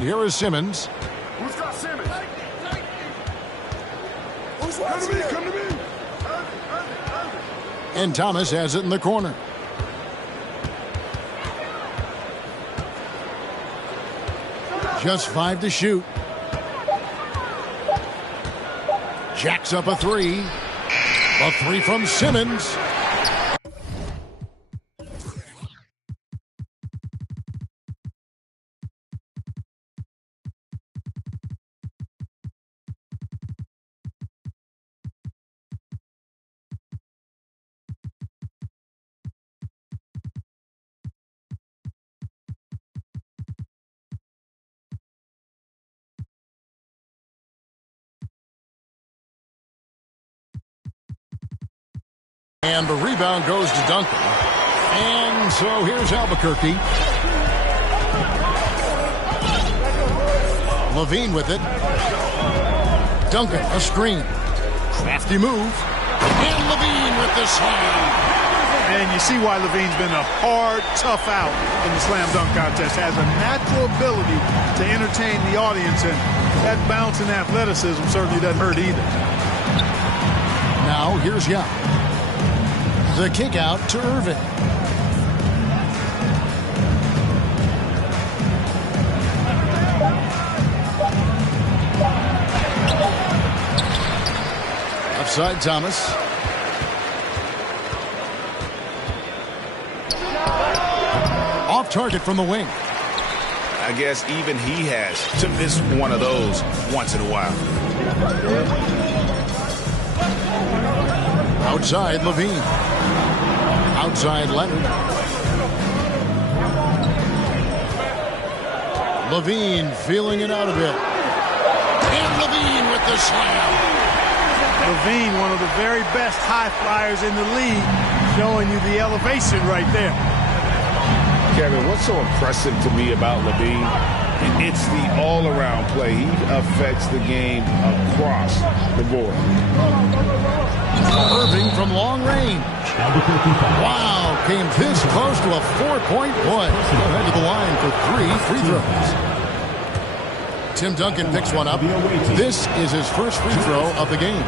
And here is Simmons. Who's got Simmons? Who's come to me, come to me. And Thomas has it in the corner. Just 5 to shoot. Jacks up a three. A three from Simmons. And the rebound goes to Duncan. And so here's Albuquerque. Levine with it. Duncan, a screen. Crafty move. And Levine with the slam. And you see why Levine's been a hard, tough out in the slam dunk contest. Has a natural ability to entertain the audience, and that bounce and athleticism certainly doesn't hurt either. Now here's Yao. The kick out to Irving. Offside Thomas. Off target from the wing. I guess even he has to miss one of those once in a while. Outside Levine. Outside Leonard. Levine feeling it out a bit. And Levine with the slam. Levine, one of the very best high flyers in the league, showing you the elevation right there. Kevin, what's so impressive to me about Levine? It's the all-around play. He affects the game across the board. Irving from long range. Wow, came this close to a 4-point play. Head to the line for 3 free throws. Tim Duncan picks one up. This is his first free throw of the game.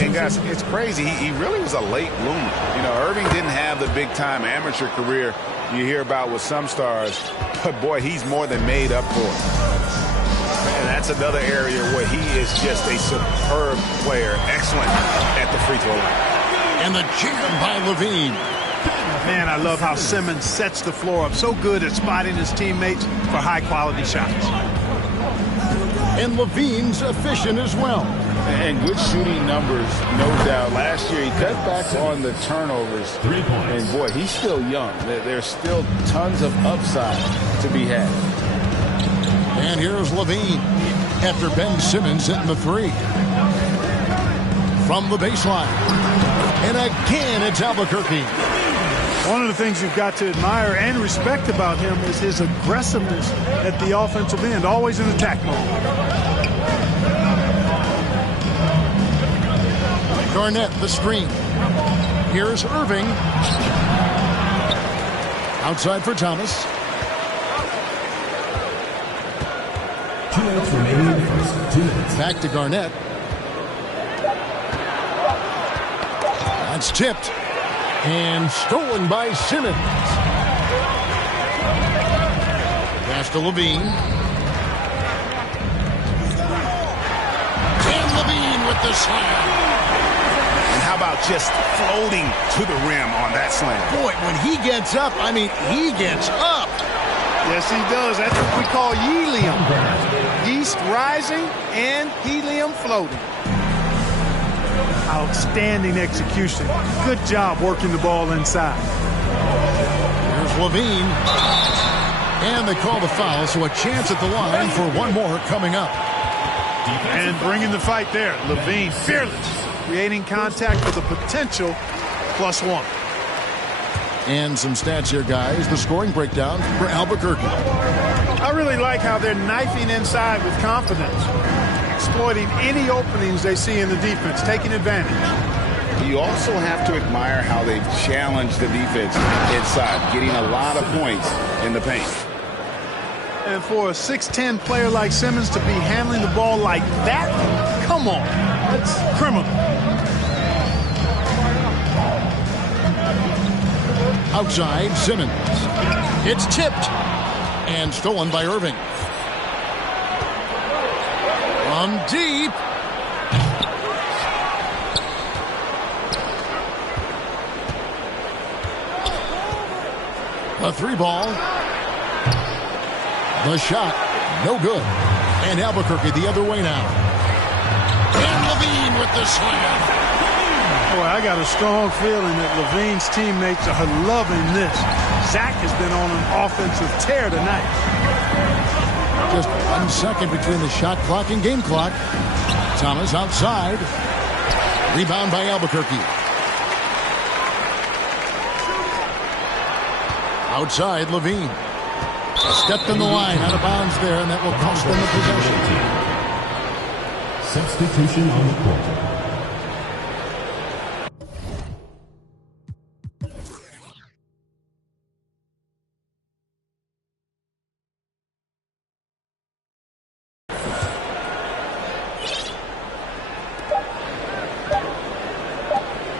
And guys, it's crazy. He really was a late bloomer. You know, Irving didn't have the big-time amateur career you hear about with some stars, but boy, he's more than made up for it. And that's another area where he is just a superb player, excellent at the free throw line. And the jam by Levine. Man, I love how Simmons sets the floor up. So good at spotting his teammates for high-quality shots. And Levine's efficient as well. And good shooting numbers, no doubt. Last year, he cut back on the turnovers. And, boy, he's still young. There's still tons of upside to be had. And here's Levine after Ben Simmons hitting the three. From the baseline. And again, it's Albuquerque. One of the things you've got to admire and respect about him is his aggressiveness at the offensive end, always in attack mode. Garnett, the screen. Here's Irving. Outside for Thomas. 2 minutes remaining in the first. 2 minutes. Back to Garnett. That's tipped. And stolen by Simmons. Pass to Levine. And Levine with the slam. And how about just floating to the rim on that slam? Boy, when he gets up, I mean, he gets up. Yes, he does. That's what we call helium. Yeast rising and helium floating. Outstanding execution. Good job working the ball inside. Here's Levine. And they call the foul, so a chance at the line for one more coming up. And bringing the fight there. Levine, fearless. Creating contact with a potential +1. And some stats here, guys. The scoring breakdown for Albuquerque. I really like how they're knifing inside with confidence. Exploiting any openings they see in the defense, taking advantage. You also have to admire how they've challenged the defense inside, getting a lot of points in the paint. And for a 6'10 player like Simmons to be handling the ball like that, come on, that's criminal. Outside, Simmons. It's tipped and stolen by Irving. From deep. A 3-ball. The shot, no good. And Albuquerque the other way now. And Levine with the slam. Boy, I got a strong feeling that Levine's teammates are loving this. Zach has been on an offensive tear tonight. Just 1 second between the shot clock and game clock. Thomas outside. Rebound by Albuquerque. Outside, Levine. Stepped in the line, out of bounds there, and that will cost them the possession. Substitution on the court.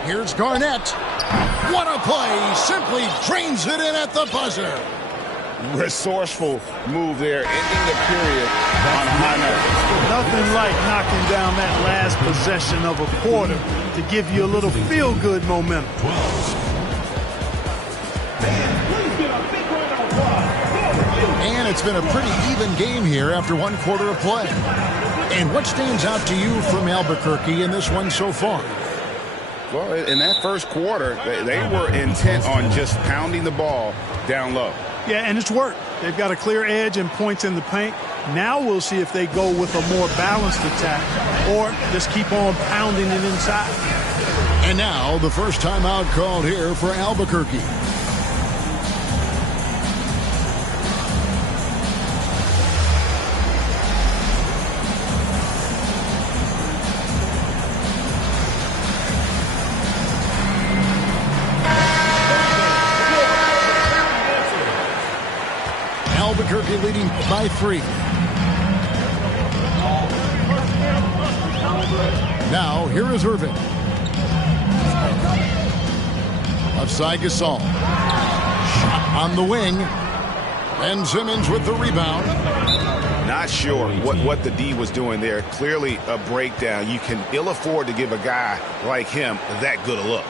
Here's Garnett. What a play! Simply drains it in at the buzzer. Resourceful move there, ending the period on a high note. Nothing like knocking down that last possession of a quarter to give you a little feel-good momentum. And it's been a pretty even game here after 1 quarter of play. And what stands out to you from Albuquerque in this one so far? Well, in that first quarter, they were intent on just pounding the ball down low. Yeah, and it's worked. They've got a clear edge and points in the paint. Now we'll see if they go with a more balanced attack or just keep on pounding it inside. And now the first timeout called here for Albuquerque. Albuquerque leading by 3. Now, here is Irving. Offside Gasol. Shot on the wing. And Simmons with the rebound. Not sure what the D was doing there. Clearly a breakdown. You can ill afford to give a guy like him that good a look.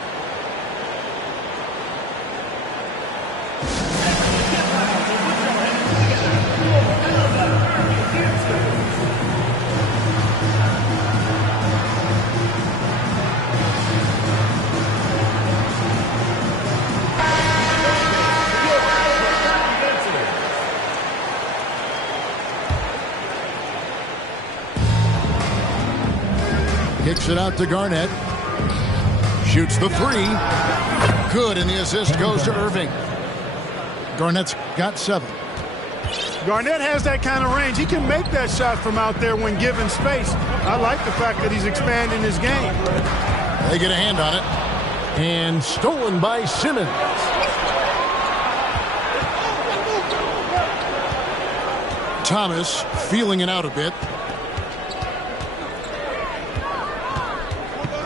Kicks it out to Garnett. Shoots the 3. Good, and the assist goes to Irving. Garnett's got 7. Garnett has that kind of range. He can make that shot from out there when given space. I like the fact that he's expanding his game. They get a hand on it. And stolen by Simmons. Thomas feeling it out a bit.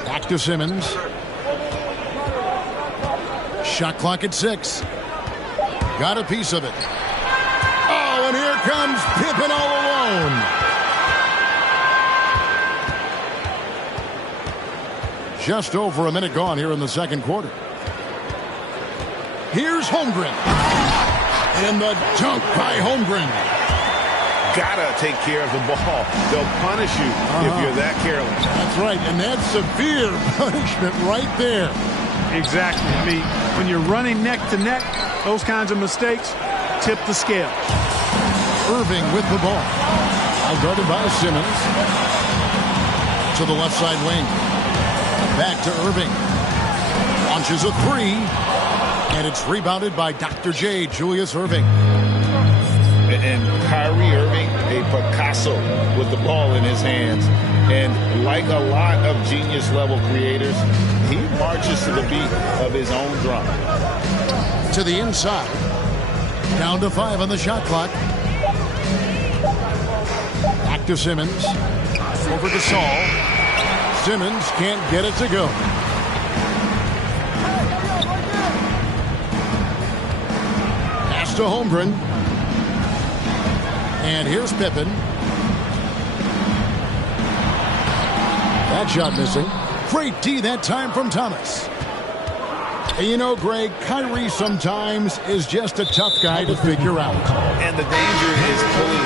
Back to Simmons. Shot clock at 6. Got a piece of it. Oh, and here comes Pippen all alone. Just over a minute gone here in the second quarter. Here's Holmgren. And the dunk by Holmgren. Gotta take care of the ball. They'll punish you if you're that careless. That's right, and that's severe punishment right there. Exactly. I mean, when you're running neck to neck, those kinds of mistakes tip the scale. Irving with the ball. Outguarded by Simmons. To the left side wing. Back to Irving. Launches a 3. And it's rebounded by Dr. J, Julius Irving. And Kyrie Irving, a Picasso with the ball in his hands. And like a lot of genius-level creators, he marches to the beat of his own drum. To the inside. Down to 5 on the shot clock. Back to Simmons. Over to Saul. Simmons can't get it to go. Pass to Holmgren. And here's Pippen. That shot missing. Great D that time from Thomas. And you know, Greg, Kyrie sometimes is just a tough guy to figure out. And the danger is pulling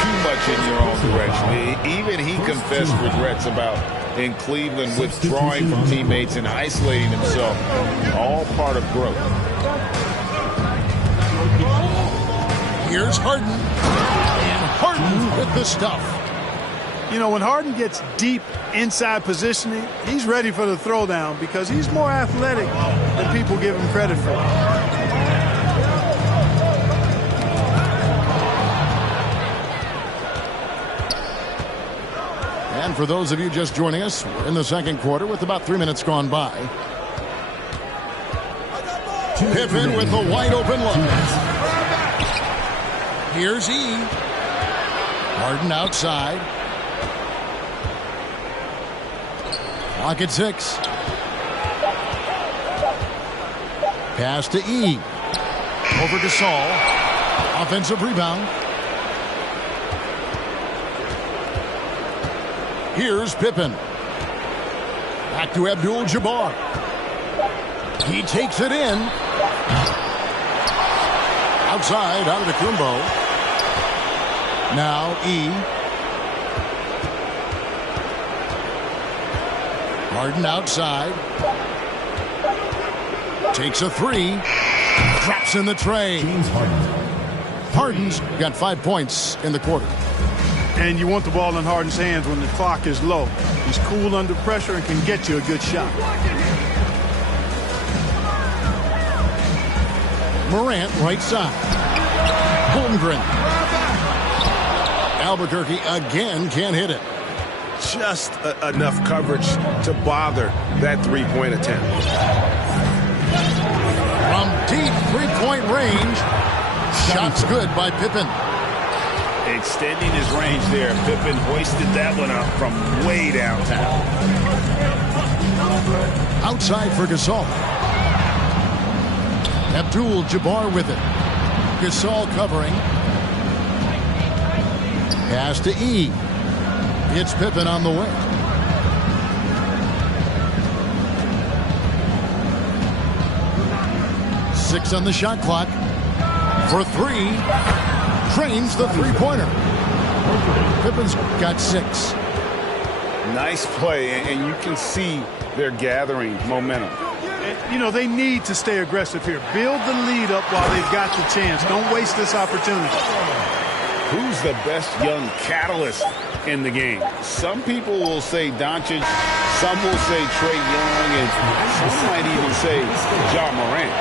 too much in your own direction. Even he confessed regrets about in Cleveland withdrawing from teammates and isolating himself. All part of growth. Here's Harden. And Harden with the stuff. You know, when Harden gets deep inside positioning, he's ready for the throwdown because he's more athletic than people give him credit for. And for those of you just joining us, we're in the second quarter with about 3 minutes gone by. Pippen with the wide open look. Here's E. Harden outside. Clock at 6. Pass to E. Over to Saul. Offensive rebound. Here's Pippen. Back to Abdul-Jabbar. He takes it in. Outside, out of the Kumbo. Now E. Harden outside. Takes a 3. Drops in the tray. Harden's got 5 points in the quarter. And you want the ball in Harden's hands when the clock is low. He's cool under pressure and can get you a good shot. Morant right side. Holmgren. Albuquerque again can't hit it. Just enough coverage to bother that three-point attempt. From deep three-point range. Shots good by Pippen. Extending his range there. Pippen hoisted that one up from way downtown. Outside for Gasol. Abdul-Jabbar with it. Gasol covering. Pass to E. It's Pippen on the way. Six on the shot clock. For 3. Trains the three-pointer. Pippen's got 6. Nice play, and you can see they're gathering momentum. You know, they need to stay aggressive here. Build the lead up while they've got the chance. Don't waste this opportunity. Who's the best young catalyst in the game? Some people will say Doncic, some will say Trae Young, and some might even say Ja Morant.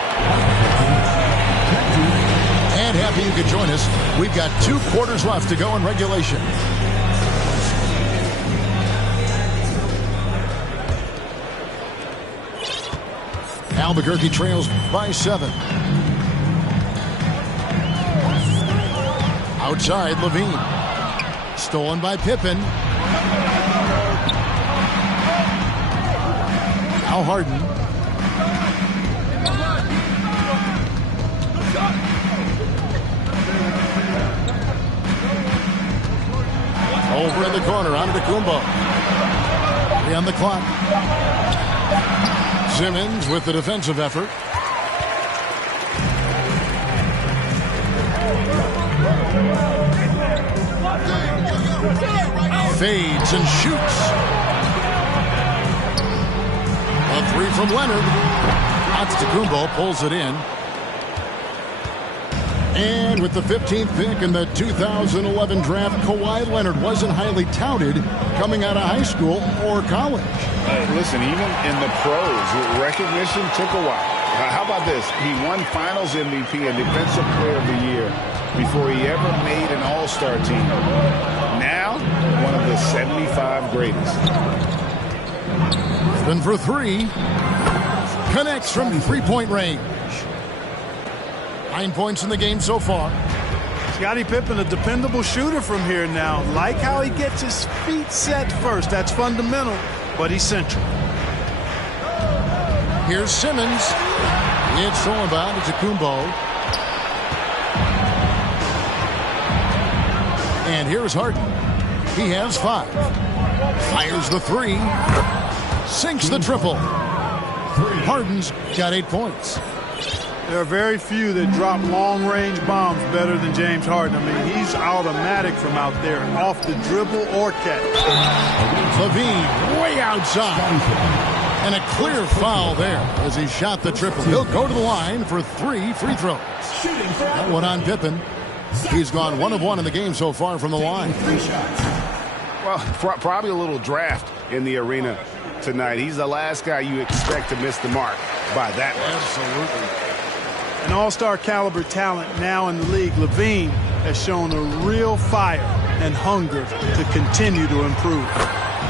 And happy you could join us. We've got 2 quarters left to go in regulation. Albuquerque trails by 7. Outside, Levine. Stolen by Pippen. Now Harden. Over in the corner, onto the Kumbo. 3 on the clock. Simmons with the defensive effort. Fades and shoots. A 3 from Leonard. Antetokounmpo pulls it in. And with the 15th pick in the 2011 draft, Kawhi Leonard wasn't highly touted coming out of high school or college. Listen, even in the pros, recognition took a while. How about this? He won Finals MVP and Defensive Player of the Year before he ever made an All-Star team. Now, one of the 75 greatest. Then for 3, connects from three-point range. 9 points in the game so far. Scottie Pippen, a dependable shooter from here now. Like how he gets his feet set first. That's fundamental, but essential. Here's Simmons. It's stolen by Kumbo. And here's Harden. He has 5. Fires the 3. Sinks the triple. Harden's got 8 points. There are very few that drop long-range bombs better than James Harden. I mean, he's automatic from out there, off the dribble or catch. LaVine way outside. And a clear foul there as he shot the triple. He'll go to the line for 3 free throws. That one on Pippen. He's gone 1 of 1 in the game so far from the line. Well, probably a little draft in the arena tonight. He's the last guy you expect to miss the mark by that much. Absolutely. An all-star caliber talent now in the league. LaVine has shown a real fire and hunger to continue to improve.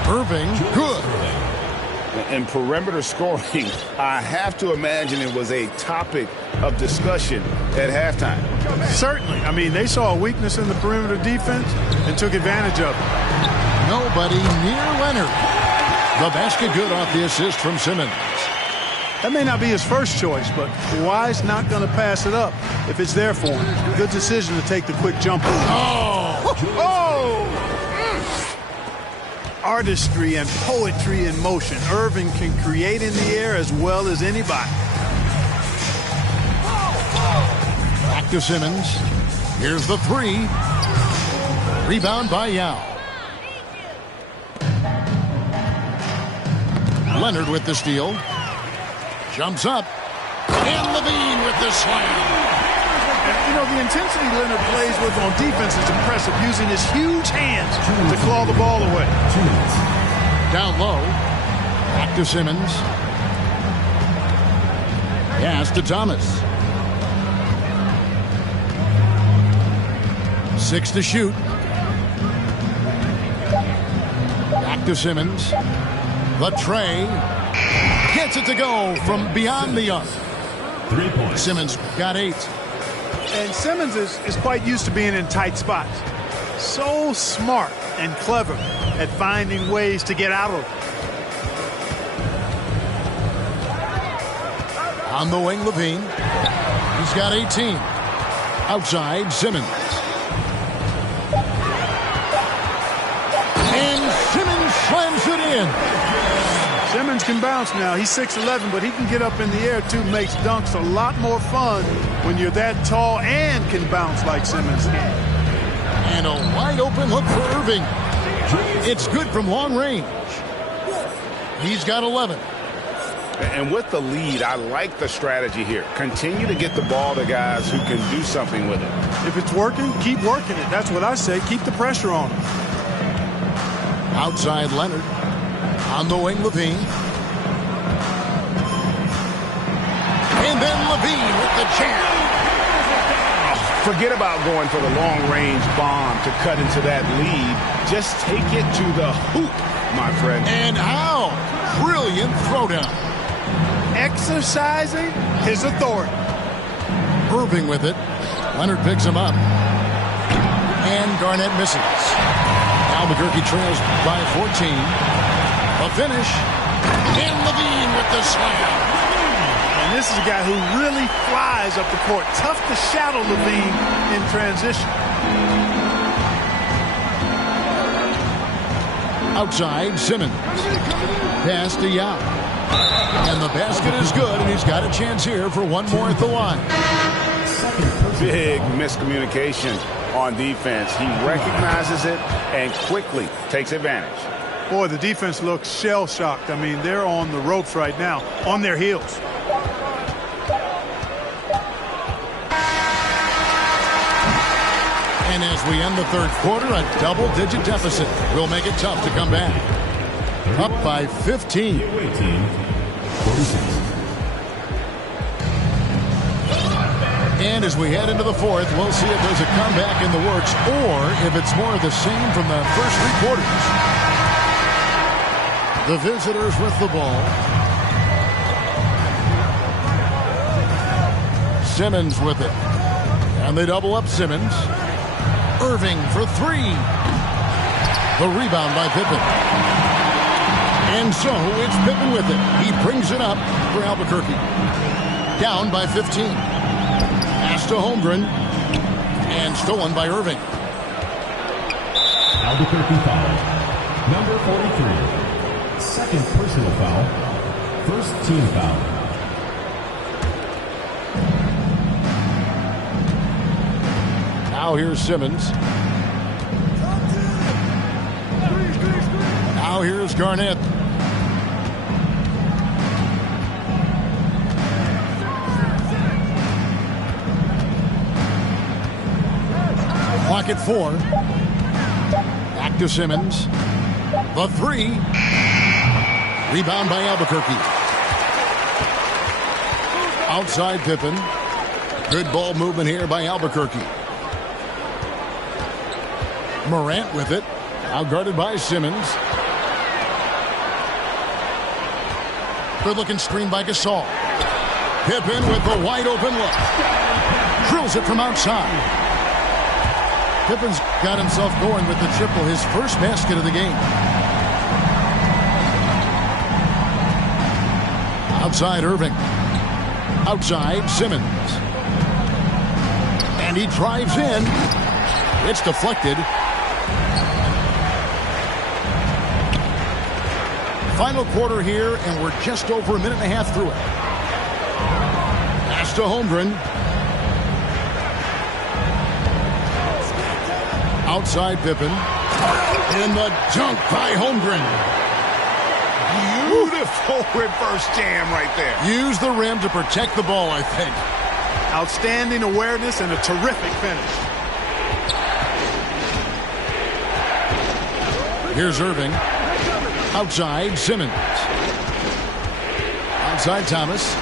Irving, good. And perimeter scoring, I have to imagine it was a topic of discussion at halftime. Certainly. I mean, they saw a weakness in the perimeter defense and took advantage of it. Nobody near Leonard. The basket good off the assist from Simmons. That may not be his first choice, but Kawhi's not going to pass it up if it's there for him. Good decision to take the quick jump. Artistry and poetry in motion. Irving can create in the air as well as anybody. Back to Simmons. Here's the 3. Rebound by Yao. Leonard with the steal. Jumps up. And LaVine with the slam. You know, the intensity Leonard plays with on defense is impressive, using his huge hands to claw the ball away. Down low. Back to Simmons. Pass to Thomas. 6 to shoot. Back to Simmons. The tray. Gets it to go from beyond the arc. 3 points. Simmons got 8. And Simmons is quite used to being in tight spots. So smart and clever at finding ways to get out of it. On the wing, LaVine. He's got 18. Outside, Simmons. And Simmons slams it in. Simmons can bounce now. He's 6'11", but he can get up in the air, too. Makes dunks a lot more fun when you're that tall and can bounce like Simmons can. And a wide open look for Irving. It's good from long range. He's got 11. And with the lead, I like the strategy here. Continue to get the ball to guys who can do something with it. If it's working, keep working it. That's what I say. Keep the pressure on him. Outside Leonard. On the wing, LaVine. And then LaVine with the jam. Forget about going for the long-range bomb to cut into that lead. Just take it to the hoop, my friend. And how? Brilliant throwdown. Exercising his authority. Irving with it. Leonard picks him up. And Garnett misses. Albuquerque trails by 14. A finish. And LaVine with the slam. And this is a guy who really flies up the court. Tough to shadow LaVine in transition. Outside, Simmons. Pass to Yao. And the basket is good, and he's got a chance here for one more at the line. Big miscommunication on defense. He recognizes it and quickly takes advantage. Boy, the defense looks shell-shocked. I mean, they're on the ropes right now, on their heels. And as we end the third quarter, a double-digit deficit will make it tough to come back. Up by 15. Away team, 46. And as we head into the fourth, we'll see if there's a comeback in the works or if it's more of the same from the first 3 quarters. The visitors with the ball. Simmons with it. And they double up Simmons. Irving for three. The rebound by Pippen. And so it's Pippen with it. He brings it up for Albuquerque. Down by 15. Pass to Holmgren. And stolen by Irving. Albuquerque foul. Number 43. Second personal foul. First team foul. Now here's Simmons. Now here's Garnett. Clock at 4. Back to Simmons. The three. Rebound by Albuquerque. Outside Pippen. Good ball movement here by Albuquerque. Morant with it. Outguarded by Simmons. Good looking screen by Gasol. Pippen with the wide open look. Drills it from outside. Pippen's got himself going with the triple, his first basket of the game. Outside Irving. Outside Simmons. And he drives in. It's deflected. Final quarter here, and we're just over a minute and a half through it. Pass to Holmgren. Outside Pippen. And the dunk by Holmgren. Beautiful reverse jam right there. Use the rim to protect the ball, I think. Outstanding awareness and a terrific finish. Here's Irving. Outside Simmons. Outside Thomas.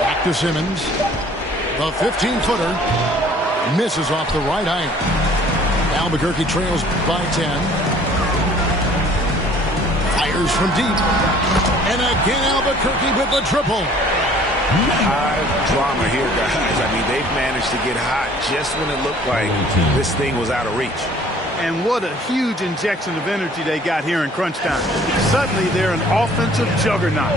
Back to Simmons. The 15-footer. Misses off the right iron. Albuquerque trails by 10. Fires from deep. And again Albuquerque with the triple. High drama here, guys. I mean, they've managed to get hot just when it looked like this thing was out of reach. And what a huge injection of energy they got here in crunch time. Suddenly, they're an offensive juggernaut.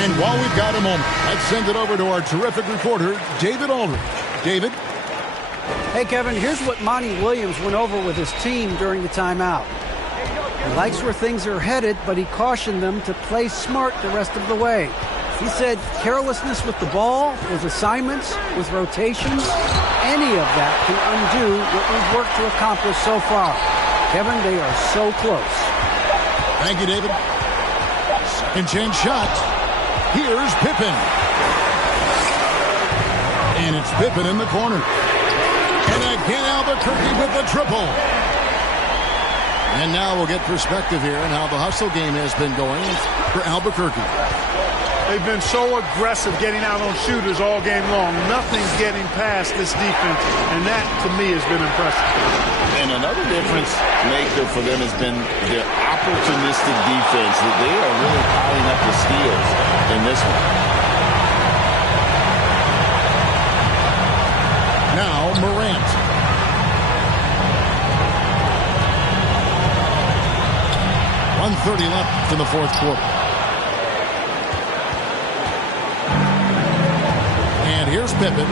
And while we've got a moment, let's send it over to our terrific reporter, David Aldridge. David? Hey, Kevin, here's what Monty Williams went over with his team during the timeout. He likes where things are headed, but he cautioned them to play smart the rest of the way. He said carelessness with the ball, with assignments, with rotations, any of that can undo what we've worked to accomplish so far. Kevin, they are so close. Thank you, David. Second chance shot. Here's Pippen. And it's Pippen in the corner. And again, Albuquerque with the triple. And now we'll get perspective here on how the hustle game has been going for Albuquerque. They've been so aggressive getting out on shooters all game long. Nothing's getting past this defense, and that, to me, has been impressive. And another difference maker for them has been their opportunistic defense. They are really piling up the steals in this one. Now Morant. .130 left in the fourth quarter. And here's Pippen.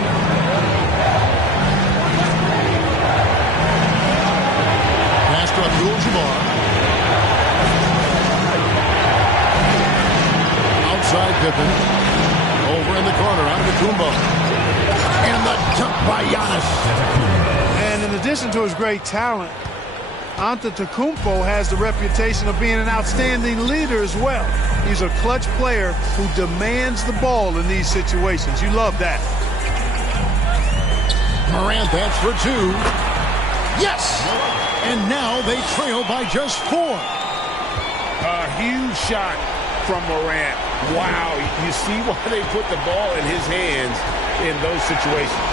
Pass to Abdul-Jabbar. Outside Pippen. Over in the corner, Antetokounmpo. And the dunk by Giannis. And in addition to his great talent, Antetokounmpo has the reputation of being an outstanding leader as well. He's a clutch player who demands the ball in these situations. You love that. Morant, that's for two. Yes! And now they trail by just 4. A huge shot from Morant. Wow, you see why they put the ball in his hands in those situations.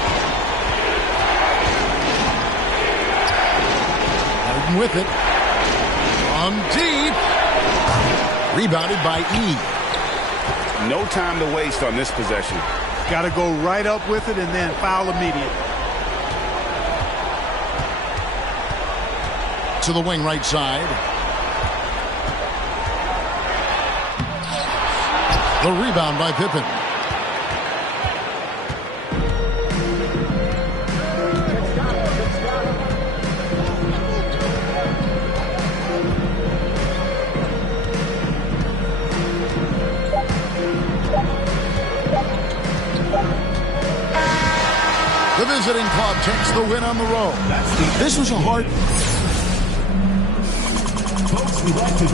Harden with it. From deep. Rebounded by E. No time to waste on this possession. Got to go right up with it and then foul immediate. To the wing right side. The rebound by Pippen. The visiting club takes the win on the road. This was a hard... Folks, we'd like to